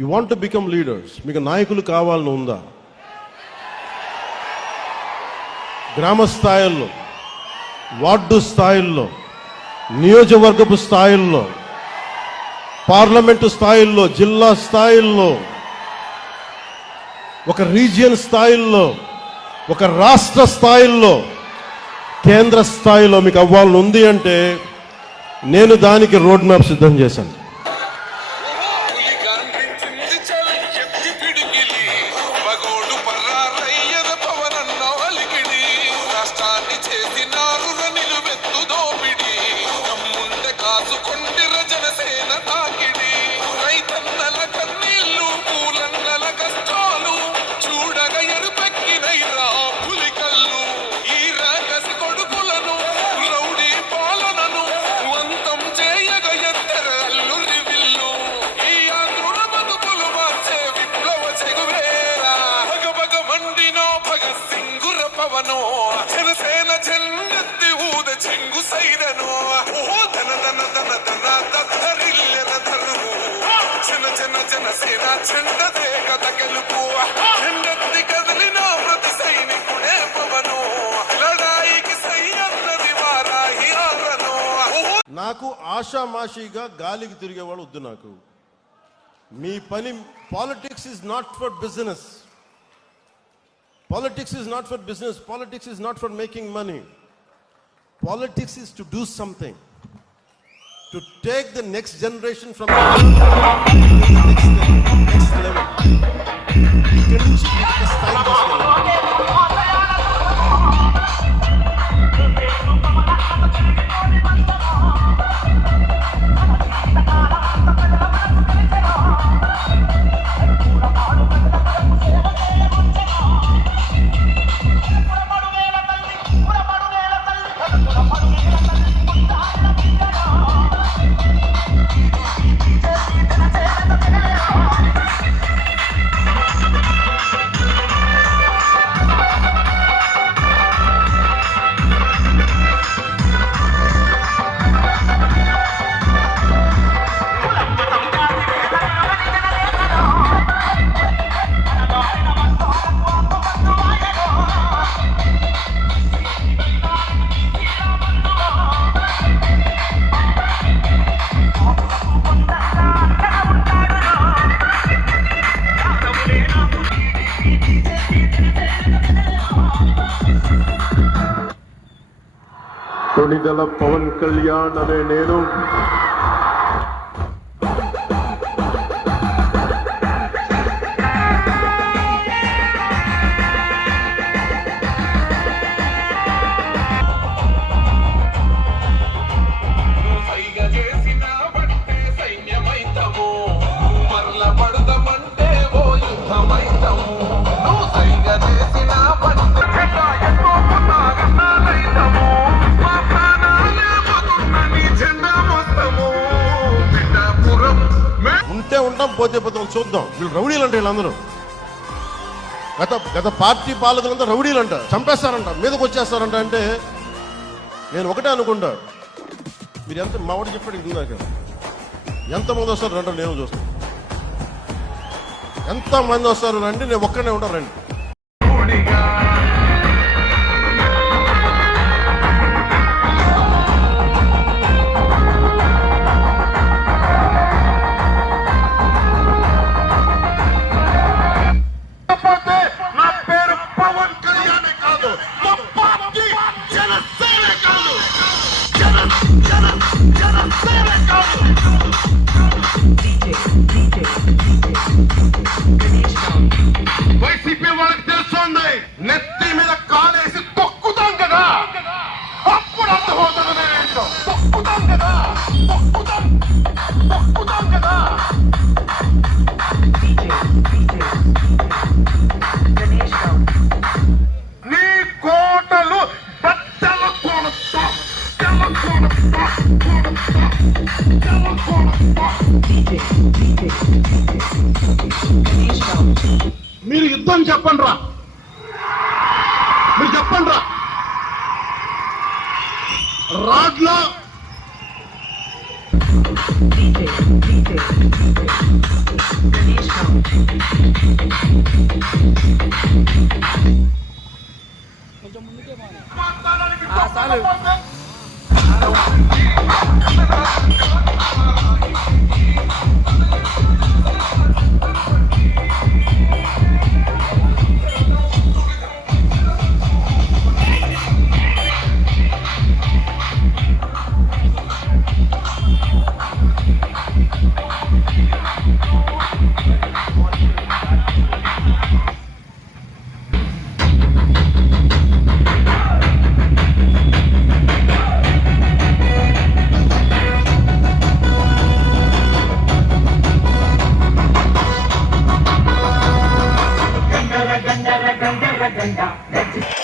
You want to become leaders, మీకు నాయకులు కావాలని ఉందా? గ్రామ స్థాయిల్లో, వార్డు స్థాయిల్లో, నియోజకవర్గపు స్థాయిల్లో, పార్లమెంటు స్థాయిల్లో, జిల్లా స్థాయిల్లో, ఒక రీజియన్ స్థాయిల్లో, ఒక రాష్ట్ర స్థాయిల్లో, కేంద్ర స్థాయిలో మీకు అవ్వాలని ఉంది అంటే నేను దానికి రోడ్ మ్యాప్ సిద్ధం చేశాను. జనసేన జన్నెత్తి ఊద చెంగు సైరను ధన ధన ధన ధన దత్తరిల్లెన ధరువు జనసేన చెండదే కథ గెలుపు చెండెత్తి కదిలిన ప్రతి సైనికుడే పవను లడాయికి సై అన్నది వారాహి ఆరను. నాకు ఆషామాషిగా గాలికి తిరిగేవాడు వద్దు. నాకు మీ పని, politics is not for business. Politics is not for business. Politics is not for making money. Politics is to do something. To take the next generation from the next level. ఇక్కడి నుంచి ఇంకొక స్థాయికి తీసుకెళ్ళాలి. కొణిదెల పవన్ కళ్యాణ్ అనే నేను ఉంటాం, పోతే పోతాం, చూద్దాం. వీళ్ళు రౌడీలు అంటే వీళ్ళందరూ గత పార్టీ పాలకులంతా రౌడీలు అంట, చంపేస్తారంట, మీదకి వచ్చేస్తారంట. అంటే నేను ఒకటే అనుకుంటా, మీరు ఎంత మా వాడు చెప్పాడు ఇందాక, ఎంతమంది వస్తారు రండి, నేను చూస్తాను. ఎంతమంది వస్తారు రండి, నేను ఒక్కడే ఉంటాను రండి. వైసీపీ వాళ్ళకి తెలుస్తుంది, నెత్తి మీద కాలేసి తొక్కుతాం కదా, అప్పుడు అర్థమవుతుంది. తొక్కుతాం కదా, తొక్కుతాం కదా. నీ కోటలు బట్టల కొడతా, మీరు యుద్ధం చెప్పండి రా, మీరు చెప్పండి రా. రాడ్ల చాలు.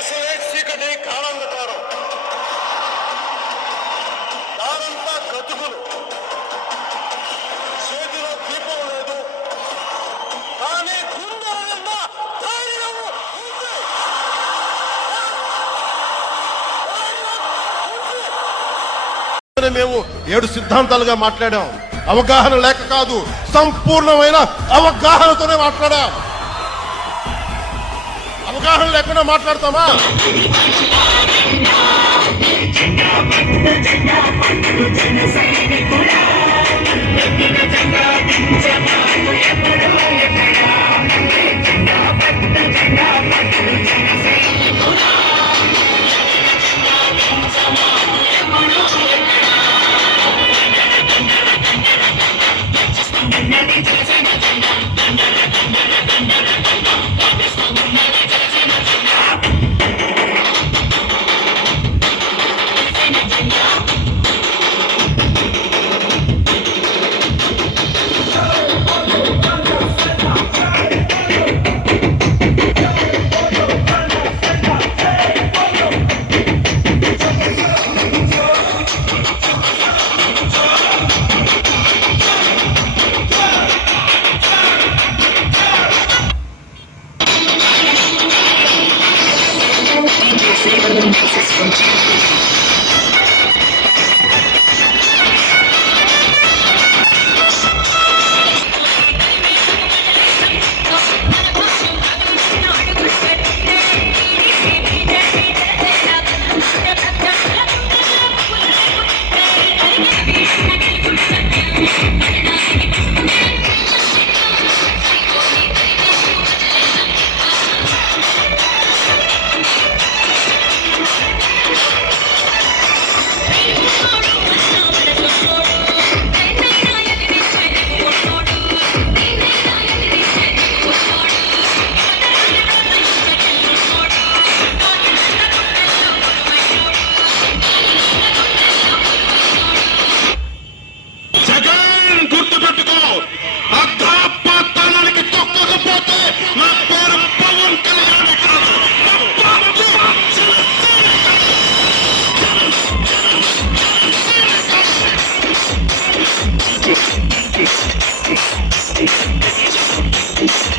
అసలే చీకటి కాలంధకారం దానంతా గతుకులు చేతిలో దీపం లేదు కానీ గుండెల నిండా ధైర్యం ఉంది. మేము 7 సిద్ధాంతాలుగా మాట్లాడాం. అవగాహన లేక కాదు, సంపూర్ణమైన అవగాహనతోనే మాట్లాడాం. అవగాహన లేకుండా మాట్లాడతామా?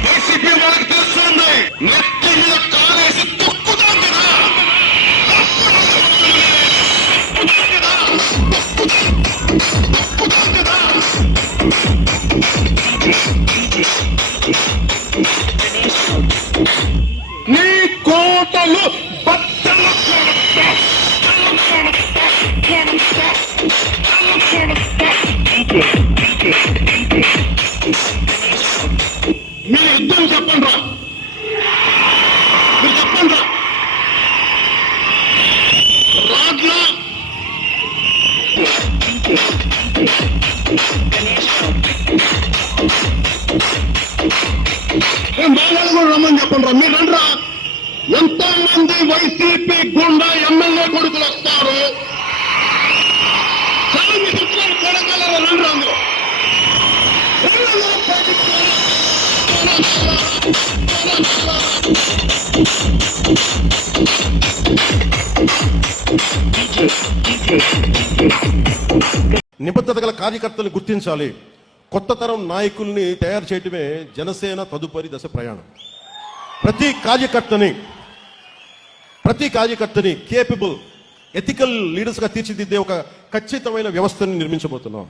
వైసీపీ వాళ్ళకి తెలుస్తుంది, నెత్తి మీద కాలేసి తొక్కుతాం కదా. నీ కోటలు బద్దలు కొడతా. మీరు యుద్ధం చెప్పండి రా, మీరు చెప్పండి రా. రాడ్ల బాగాలు కూడా రమ్మని చెప్పండి రా, మీరు రండి రా. ఎంతో మంది వైసీపీ గుండా ఎమ్మెల్యే కొడుకులు వస్తారు. చాలా మీ చెప్తున్నారు, కొడగల రండి రా. అందులో నిబద్ధత గల కార్యకర్తలు గుర్తించాలి. కొత్త తరం నాయకుల్ని తయారు చేయటమే జనసేన తదుపరి దశ ప్రయాణం. ప్రతి కార్యకర్తని కేపబుల్ ఎథికల్ లీడర్స్ గా తీర్చిదిద్దే ఒక ఖచ్చితమైన వ్యవస్థని నిర్మించబోతున్నాం.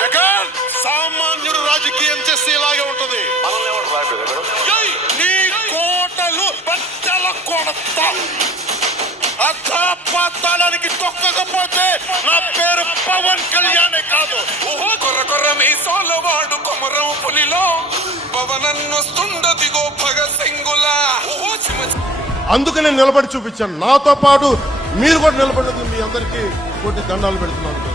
జగన్ సామాన్యుడు రాజకీయం చేస్తే ఇలాగే ఉంటది. ఏయ్, నీ కోటలు బట్టల కొడతా. అధాపాతాళానికి తొక్కకపోతే నా పేరు పవన్ కళ్యాణే కాదు. కొర్ర కొర్ర మీసాల వాడు కొమరం పులిలో పవనన్నొస్తుండదిగో భగత్ సింగులా. అందుకే నేను నిలబడి చూపించాను. నాతో పాటు మీరు కూడా నిలబడినందుకు మీ అందరికీ కోటి దండాలు పెడుతున్నాను.